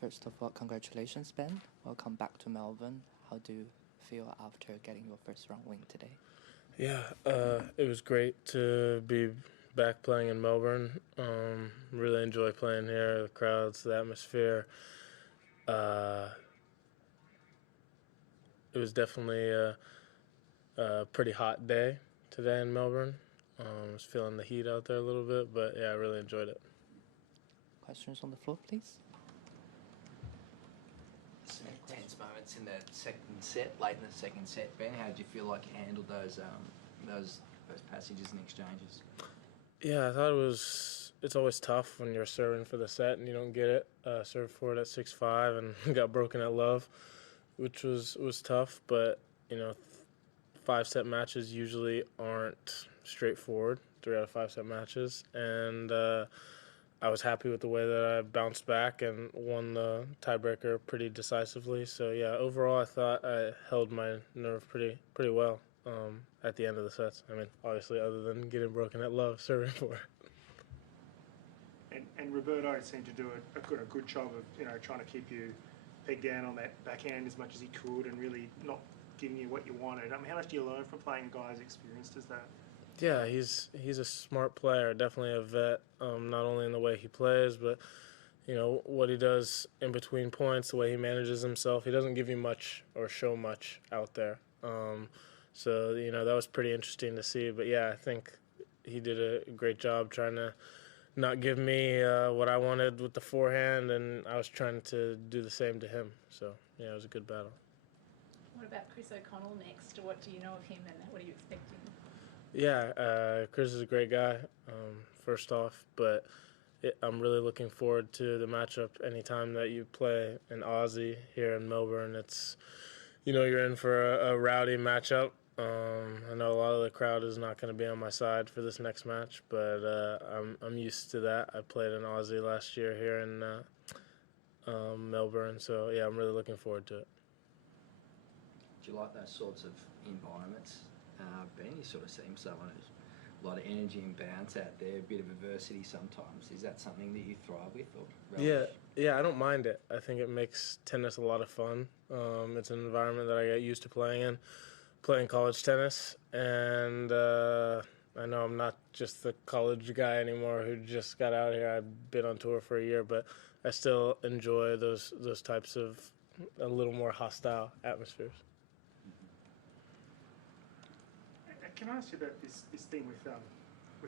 First of all, congratulations, Ben. Welcome back to Melbourne. How do you feel after getting your first round win today? Yeah, it was great to be back playing in Melbourne. Really enjoy playing here, the crowds, the atmosphere. It was definitely a pretty hot day today in Melbourne. I was feeling the heat out there a little bit, but yeah, I really enjoyed it. Questions on the floor, please? Some tense moments in the second set, late in the second set. Ben, how did you feel like you handled those passages and exchanges? Yeah, I thought it's always tough when you're serving for the set and you don't get it. Served for it at 6-5 and got broken at love, which was tough. But, 5-set matches usually aren't straightforward, 3 out of 5-set matches. And I was happy with the way that I bounced back and won the tiebreaker pretty decisively. So, yeah, overall I thought I held my nerve pretty well. At the end of the sets. I mean, obviously, other than getting broken at love, serving for it. And Roberto seemed to do a good job of trying to keep you pegged down on that backhand as much as he could, and really not giving you what you wanted. I mean, how much do you learn from playing a guy as experienced as that? Yeah, he's a smart player, definitely a vet. Not only in the way he plays, but what he does in between points, the way he manages himself. He doesn't give you much or show much out there. So, that was pretty interesting to see. But, yeah, I think he did a great job trying to not give me what I wanted with the forehand, and I was trying to do the same to him. So, yeah, it was a good battle. What about Chris OConnell next? What do you know of him, and what are you expecting? Yeah, Chris is a great guy, first off. But I'm really looking forward to the matchup anytime that you play an Aussie here in Melbourne. It's, you're in for a rowdy matchup. I know a lot of the crowd is not going to be on my side for this next match, but I'm used to that. I played an Aussie last year here in Melbourne, so yeah, I'm really looking forward to it. Do you like those sorts of environments? Ben, you sort of seem someone who's a lot of energy and bounce out there, a bit of adversity sometimes. Is that something that you thrive with or relish? Yeah, I don't mind it. I think it makes tennis a lot of fun. It's an environment that I get used to playing in. Playing college tennis, and I know I'm not just the college guy anymore who just got out here. I've been on tour for a year, but I still enjoy those types of a little more hostile atmospheres. Can I ask you about this thing with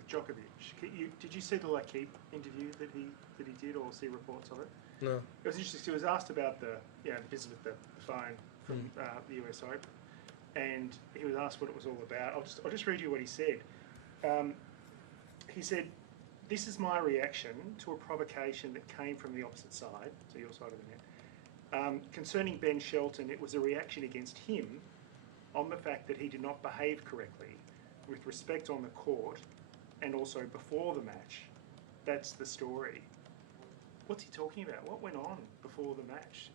Djokovic? Did you see the L'Equipe interview that he did, or see reports of it? No. It was interesting. He was asked about the business with the phone from the US Open. And he was asked what it was all about. I'll just read you what he said. He said, "This is my reaction to a provocation that came from the opposite side," so your side of the net. "Concerning Ben Shelton, it was a reaction against him on the fact that he did not behave correctly with respect on the court and also before the match. That's the story." What's he talking about? What went on before the match?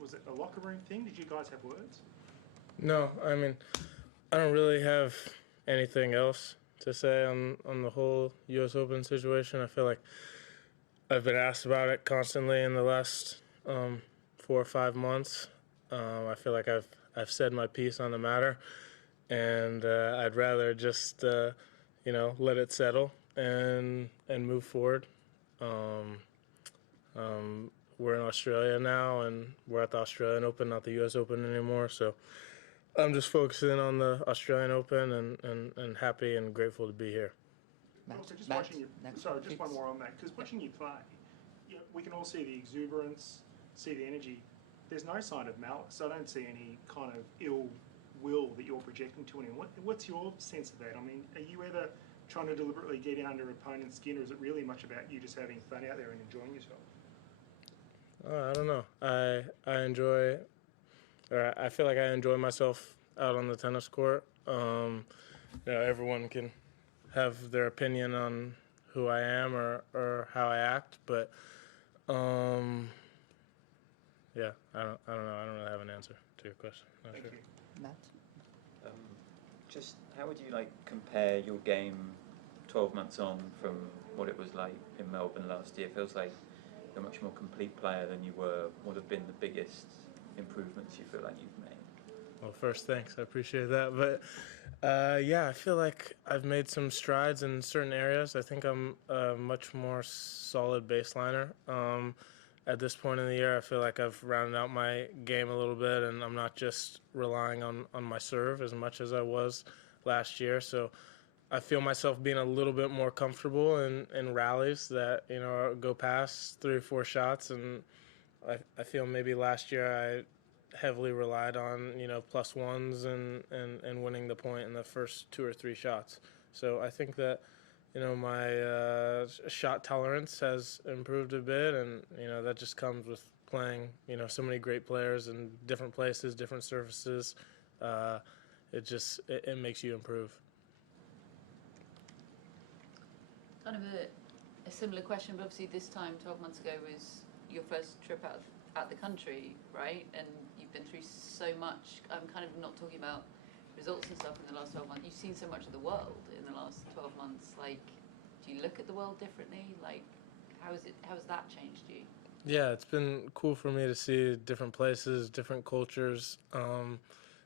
Was it a locker room thing? Did you guys have words? No, I mean, I don't really have anything else to say on the whole U.S. Open situation. I feel like I've been asked about it constantly in the last 4 or 5 months. I feel like I've said my piece on the matter, and I'd rather just let it settle and move forward. We're in Australia now, and we're at the Australian Open, not the U.S. Open anymore. So I'm just focusing on the Australian Open and happy and grateful to be here. Also, just watching you. Sorry, just one more on that, because watching you play, we can all see the exuberance, see the energy. There's no sign of malice. I don't see any kind of ill will that you're projecting to anyone. What's your sense of that? I mean, are you ever trying to deliberately get in under opponent's skin, or is it really much about you just having fun out there and enjoying yourself? I don't know. I feel like I enjoy myself out on the tennis court. Everyone can have their opinion on who I am or how I act, but I don't know. I don't really have an answer to your question. Not Thank sure. you. Matt? Just how would you compare your game 12 months on from what it was like in Melbourne last year? It feels like a much more complete player than you were? What have been the biggest improvements you feel like you've made? Well, first, thanks. I appreciate that. But yeah, I feel like I've made some strides in certain areas. I think I'm a much more solid baseliner. At this point in the year, I feel like I've rounded out my game a little bit, and I'm not just relying on my serve as much as I was last year. So I feel myself being a little bit more comfortable in rallies that, you know, go past 3 or 4 shots. And I feel maybe last year I heavily relied on, you know, plus ones and winning the point in the first 2 or 3 shots. So I think that, you know, my shot tolerance has improved a bit, and, you know, that just comes with playing, you know, so many great players in different places, different surfaces. It makes you improve. Kind of a similar question, but obviously this time 12 months ago was your first trip out the country, right? And you've been through so much. I'm kind of not talking about results and stuff in the last 12 months. You've seen so much of the world in the last 12 months. Like, do you look at the world differently? Like, how has that changed you? Yeah, it's been cool for me to see different places, different cultures.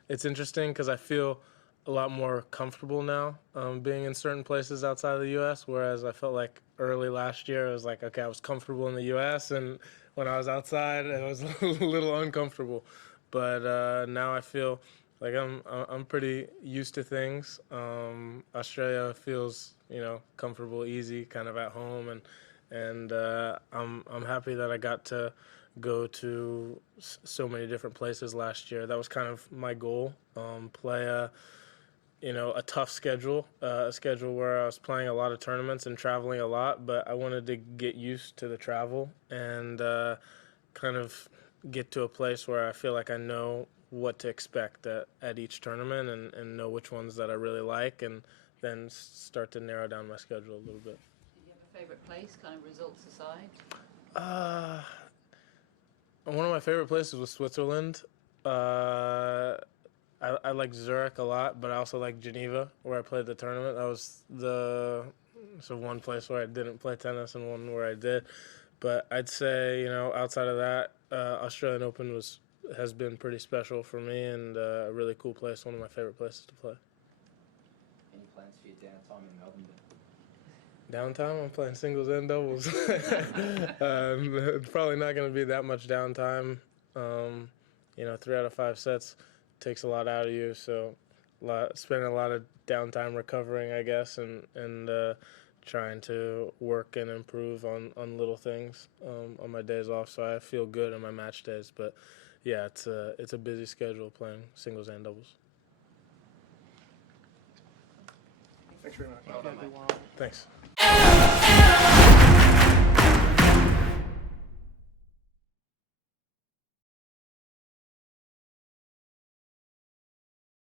It's interesting because I feel a lot more comfortable now being in certain places outside of the U.S., whereas I felt like early last year, it was like, okay, I was comfortable in the U.S., and when I was outside, it was a little uncomfortable. But now I feel like I'm pretty used to things. Australia feels, you know, comfortable, easy, kind of at home, and I'm happy that I got to go to so many different places last year. That was kind of my goal, play a tough schedule, a schedule where I was playing a lot of tournaments and traveling a lot, but I wanted to get used to the travel and kind of get to a place where I feel like I know what to expect at each tournament and know which ones that I really like, and then start to narrow down my schedule a little bit. Do you have a favourite place, kind of results aside? One of my favorite places was Switzerland. I like Zurich a lot, but I also like Geneva, where I played the tournament. That was one place where I didn't play tennis and one where I did. But I'd say, you know, outside of that, Australian Open has been pretty special for me, and a really cool place, one of my favorite places to play. Any plans for your downtime in Melbourne then? Downtime? I'm playing singles and doubles. Probably not going to be that much downtime. 3 out of 5 sets takes a lot out of you, so spending a lot of downtime recovering, I guess, and trying to work and improve on little things on my days off. So I feel good on my match days, but yeah, it's a busy schedule playing singles and doubles. Thanks very much. Well done, mate. Thanks.